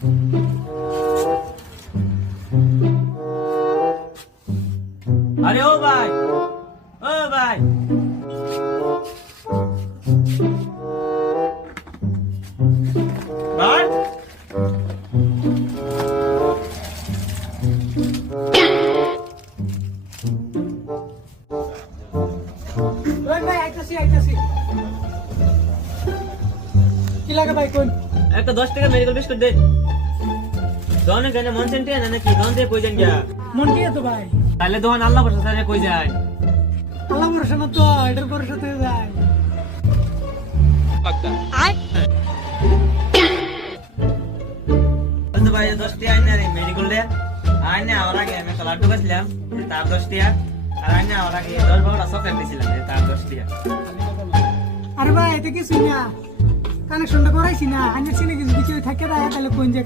আরে ও ভাই, ও ভাই, ভাই কি লাগে ভাই কোন একটা 10 টাকা মেডিকেল বিস্কুট দে। দোকানে গেলে মন সেন্টে না নাকি দোকান থেকে কই যান গিয়া? মন কি তো ভাই তাহলে দোকান আল্লাহ ভরসা ছাড়া কই যায়? আল্লাহ ভরসা না তো এটার ভরসা থেকে যায় বলতো ভাই 10 টাকা আইনা রে মেডিকেল দে। আইনা আমার আগে আমি একটা লাড্ডু খাইছিলাম, তার 10 টাকা। আর আইনা আমার আগে 10-12টা চকলেট দিছিলাম, তার 10 টাকা। আরে ভাই এটা কিছু না কানেকশনটা করাইছি না আইনের ছেলে কিছু কিছু থাকে তাহলে কোন জায়গায়